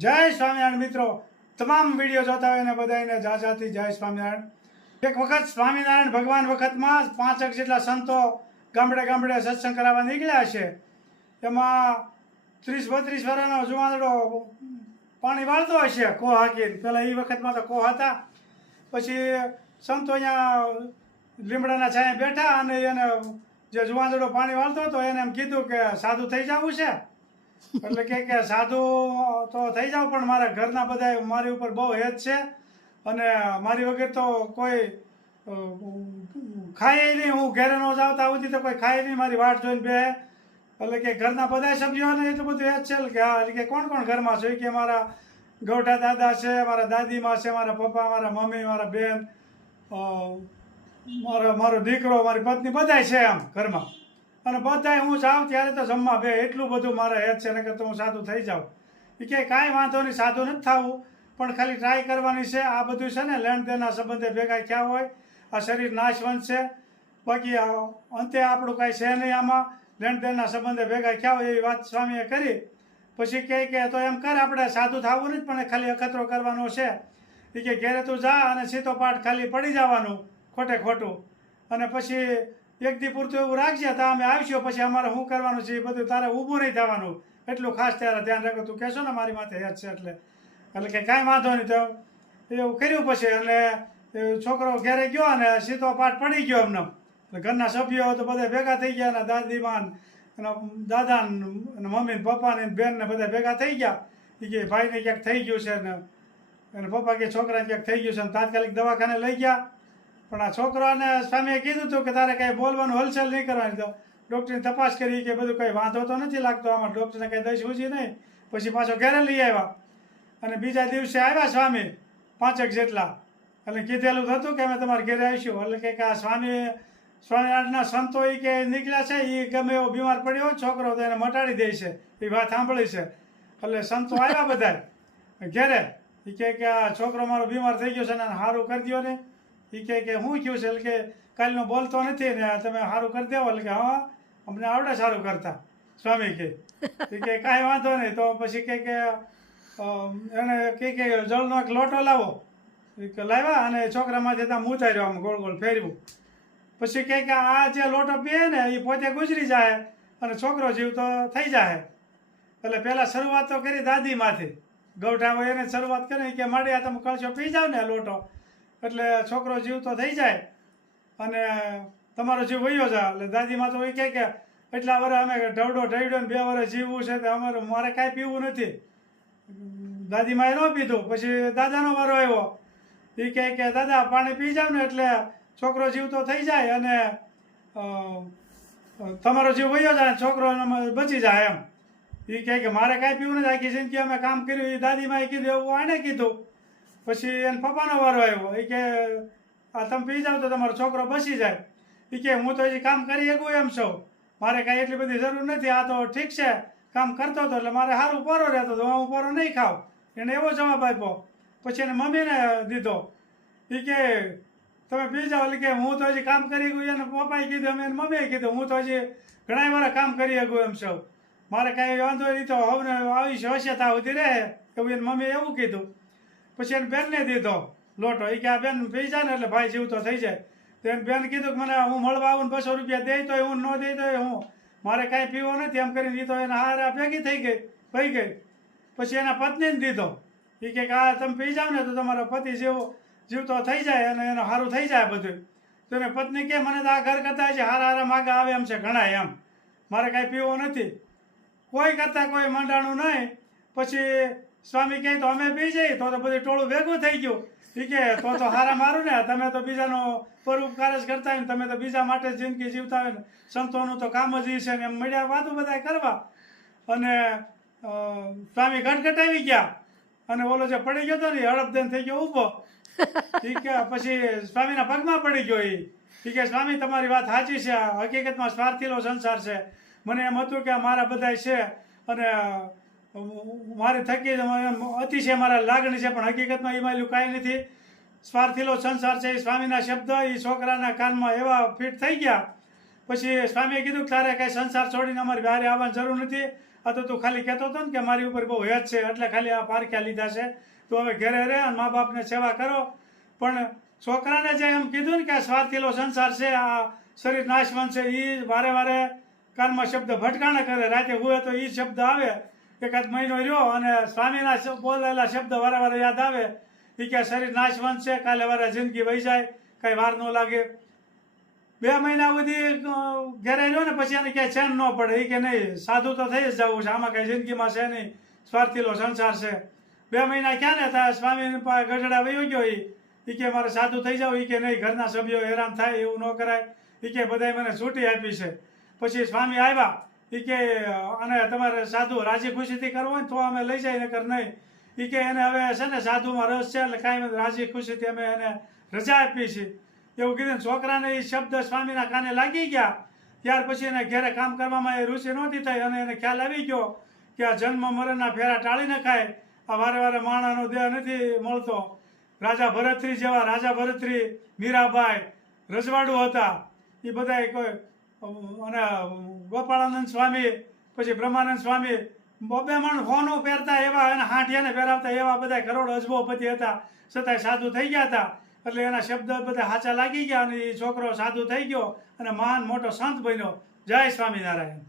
જય સ્વામિનારાયણ મિત્રો, તમામ વિડીયો જોતા હોય ને બધાને જાજાથી જય સ્વામિનારાયણ। એક વખત સ્વામિનારાયણ ભગવાન વખતમાં 5 જેટલા સંતો ગામડે ગામડે સત્સંગ કરાવવા નીકળ્યા છે। એમાં 30-32 વર્ષનો જુવાનડો પાણી વાળતો હશે કોહ હાકીને। પેલા એ વખતમાં તો કોહ હતા। પછી સંતો અહીંયા લીમડાના છાંયે બેઠા અને એને જે જુવાનડો પાણી વાળતો હતો એને એમ કીધું કે સાધુ થઈ જવું છે। એટલે કે સાધુ તો થઈ જાવ, પણ મારા ઘરના બધા મારી ઉપર બહુ હેત છે અને મારી વગર તો કોઈ ખાય નહીં। હું ઘરે ન જાઉં ત્યાં સુધી તો કોઈ ખાય નહીં, મારી વાટ જોઈને બે। એટલે કે ઘરના બધા સભ્યોને એટલું બધું હેત છે કે હા, એટલે કે કોણ કોણ ઘરમાં છે કે મારા ગૌઠા દાદા છે, મારા દાદીમાં છે, મારા પપ્પા, મારા મમ્મી, મારા બેન, મારો દીકરો, મારી પત્ની, બધાય છે આમ ઘરમાં। અને બધાય હું જાઉં ત્યારે તો જમવા બે, એટલું બધું મારા હેત છે નકર તો હું સાધુ થઈ જાઉં। એ કે કાંઈ વાંધો નહીં, સાધુ નથી થવું, પણ ખાલી ટ્રાય કરવાની છે। આ બધું છે ને લેણ દેણના સંબંધે ભેગા થયા હોય, આ શરીર નાશવંત છે, બાકી અંતે આપણું કાંઈ છે નહીં આમાં। લેણ દેણના સંબંધે ભેગા થયા હોય એવી વાત સ્વામીએ કરી। પછી કહે કે તો એમ કર, આપણે સાધુ થવું નથી પણ ખાલી અખતરો કરવાનો છે। એ કે ઘેરે તું જા અને સીતો પાઠ ખાલી પડી જવાનું ખોટે ખોટું, અને પછી એક દી પૂરતું એવું રાખજે તો અમે આવીશું, પછી અમારે શું કરવાનું છે એ બધું તારે ઊભું નહીં થવાનું, એટલું ખાસ ત્યારે ધ્યાન રાખો। તું કહેશો ને મારી માથે હેત છે એટલે કે કાંઈ વાંધો નહીં। તો એવું કર્યું પછી, અને છોકરો ઘેરે ગયો અને સીધો પાઠ પડી ગયો એમને। ઘરના સભ્યો તો બધા ભેગા થઈ ગયા, અને દાદીમાન અને દાદા અને મમ્મી ને પપ્પા ને બેન ને બધા ભેગા થઈ ગયા। એ કે ભાઈને ક્યાંક થઈ ગયું છે ને, અને પપ્પા કે છોકરાને ક્યાંક થઈ ગયું છે, ને તાત્કાલિક દવાખાને લઈ ગયા। પણ આ છોકરાને સ્વામીએ કીધું હતું કે તારે કાંઈ બોલવાનું હલચલ નહીં કરવાની। તો ડૉક્ટરની તપાસ કરી કે બધું કંઈ વાંધો તો નથી લાગતો આમાં, ડૉક્ટરને કંઈ દઈ સૂજી નહીં। પછી પાછો ઘરે લઈ આવ્યા, અને બીજા દિવસે આવ્યા સ્વામી 5 જેટલા, એટલે કીધેલું હતું કે અમે તમારે ઘરે આવીશું। એટલે કે આ સ્વામિનારાયણના સંતો એ કે નીકળ્યા છે, એ ગમે એવો બીમાર પડ્યો હોય છોકરો તો એને મટાડી દે છે, એ વાત સાંભળી છે। એટલે સંતો આવ્યા બધા ઘેરે, એ કે આ છોકરો મારો બીમાર થઈ ગયો છે ને સારું કરી દો ને। એ કે શું થયું છે? એટલે કે કાલનો બોલતો નથી ને તમે સારું કરી દેવો। એટલે કે હા, અમને આવડે સારું કરતા સ્વામી કે કાંઈ વાંધો નહીં। તો પછી કે એને કે જળનો એક લોટો લાવો, કે લાવ્યા અને છોકરામાંથી ત્યાં ઉતાર્યો આમ ગોળ ગોળ ફેરવું। પછી કે આ જે લોટો પીએ ને એ પોતે ગુજરી જાય અને છોકરો જીવતો થઈ જાય। એટલે પહેલાં શરૂઆત તો કરી દાદીમાંથી, ગૌઠા હોય એને શરૂઆત કરી કે માડી આ તમે કળશો પી જાવ ને લોટો, એટલે છોકરો જીવતો થઈ જાય અને તમારો જીવ વયો જાય। એટલે દાદીમાં તો એ કહે કે એટલા વર્ષ અમે ઢવડો ને 2 વર્ષ જીવવું છે તો મારે કાંઈ પીવું નથી। દાદીમાએ ન પીધું। પછી દાદાનો વારો આવ્યો, એ કહે કે દાદા પાણી પી જાવ ને એટલે છોકરો જીવતો થઈ જાય અને તમારો જીવ વયો જાય, છોકરો બચી જાય એમ। એ કહે કે મારે કાંઈ પીવું નથી, આખી જિંદગી અમે કામ કર્યું। એ દાદીમાએ કીધું એવું આને કીધું। પછી એને પપ્પાનો વારો આવ્યો, એ કે આ તમે પી જાવ તો તમારો છોકરો બચી જાય। એ કે હું તો હજી કામ કરી શકું એમ છું, મારે કાંઈ એટલી બધી જરૂર નથી। આ તો ઠીક છે કામ કરતો હતો એટલે મારે સારું પોરો રહેતો હતો, હું પોરો નહીં ખાવ। એને એવો જવાબ આપ્યો। પછી એને મમ્મીને દીધો, એ કે તમે પી જાઓ। એટલે કે હું તો હજી કામ કરી શકું, એને પપ્પાએ કીધું, અમે એને મમ્મીએ કીધું હું તો હજી ઘણા વાર કામ કરી શકું એમ છું, મારે કાંઈ વાંધો નહીં। તો હવે આવી હશે ત્યાં સુધી રહે એવું એને મમ્મીએ એવું કીધું। પછી એને બેનને દીધો લોટો, એ કે આ બેન પી જાય ને એટલે ભાઈ જીવતો થઈ જાય। તો એને બેન કીધું કે મને હું મળવા આવું ને 200 રૂપિયા દે તોય હું, ન દે તોય હું, મારે કાંઈ પીવો નથી એમ કરીને। એ તો એના હારા ભેગી થઈ ગઈ પી ગઈ। પછી એના પત્નીને દીધો, એ કે આ તમે પી જાવ ને તો તમારો પતિ જીવતો થઈ જાય અને એનું સારું થઈ જાય બધું। તો એને પત્ની કે મને તો આ ઘર કરતા છે હારા માગા આવે એમ છે ઘણા એમ, મારે કાંઈ પીવો નથી, કોઈ કરતાં કોઈ મંડાણું નહીં। પછી સ્વામી કહે તો અમે પી જઈએ તો બધું ટોળું ભેગું થઈ ગયું। એ કે તો હારા મારું ને, તમે તો બીજાનો પરોપકાર જ કરતા હોય ને, તમે તો બીજા માટે જિંદગી જીવતા હોય ને, સંતોનું તો કામ જ એ છે ને, એમ મળ્યા વાતું બધા કરવા। અને સ્વામી ગટગટાવી ગયા, અને ઓલો જે પડી ગયો હતો ને હડપદેન થઈ ગયો ઊભો। એ કે પછી સ્વામીના પગમાં પડી ગયો। એ કે સ્વામી તમારી વાત સાચી છે, હકીકતમાં સ્વાર્થીલો સંસાર છે। મને એમ હતું કે મારા બધા છે અને મારી થકી અતિશય મારા લાગણી છે, પણ હકીકતમાં એ માયલું કાંઈ નથી, સ્વાર્થીલો સંસાર છે। એ સ્વામીના શબ્દ એ છોકરાના કાનમાં એવા ફિટ થઈ ગયા। પછી સ્વામીએ કીધું કે તારે કાંઈ સંસાર છોડીને અમારી બહાર આવવાની જરૂર નથી, આ તો તું ખાલી કહેતો હતો ને કે મારી ઉપર બહુ હેત છે એટલે ખાલી આ પારખ્યા લીધા છે, તું હવે ઘરે રહે અને મા બાપને સેવા કરો. પણ છોકરાને જે એમ કીધું ને કે આ સ્વાર્થીલો સંસાર છે, આ શરીર નાશવંત છે, એ વારે વારે કાનમાં શબ્દ ભટકાણા કરે. રાતે હુએ તો એ શબ્દ આવે, એકાદ મહિનો રહ્યો અને સ્વામીના બોલેલા શબ્દ વારે વારે યાદ આવે. એ કે શરીર નાશવંત છે, કાલે વારે જિંદગી વહી જાય, કાંઈ વાર ન લાગે. 2 મહિના સુધી ઘેરે રહ્યો ને પછી એને ક્યાંય ચેન ન પડે. એ કે નહીં, સાધુ તો થઈ જ જવું છે, આમાં કાંઈ જિંદગીમાં છે નહીં, સ્વાર્થીલો સંસાર છે. 2 મહિના ક્યાં ને થાય, સ્વામી ગઢડા વયો ગયો. એ કે મારે સાધુ થઈ જાવ. એ કે નહીં, ઘરના સભ્યો હેરાન થાય, એવું ન કરાય. એ કે બધાએ મને છૂટી આપી છે. પછી સ્વામી આવ્યા. એ કે અને તમારે સાધુ રાજી ખુશીથી કરવો હોય ને તો અમે લઈ જાય, નકર નહીં. એ કે એને હવે છે ને સાધુમાં રસ છે એટલે કાંઈ રાજી ખુશીથી અમે એને રજા આપી છે એવું કીધું. છોકરાને એ શબ્દ સ્વામીના કાને લાગી ગયા. ત્યાર પછી એને ઘેરે કામ કરવામાં એ રુચિ નહોતી થઈ અને એને ખ્યાલ આવી ગયો કે આ જન્મ મરણના ફેરા ટાળી નખાય. આ વારે વારે માણાનો દેહ નથી મળતો. રાજા ભરતરી જેવા, રાજા ભરતરી, મીરાબાઈ, રજવાડું હતા, એ બધા કોઈ અને ગોપાળાનંદ સ્વામી, પછી બ્રહ્માનંદ સ્વામી, 2 મણ હોનું પહેરતા એવા અને હાંઠિયાને પહેરાવતા એવા બધા કરોડ અજબોપતિ હતા, છતાંય સાધુ થઈ ગયા હતા. એટલે એના શબ્દ બધા સાચા લાગી ગયા અને એ છોકરો સાધુ થઈ ગયો અને મહાન મોટો સંત બન્યો. જય સ્વામિનારાયણ.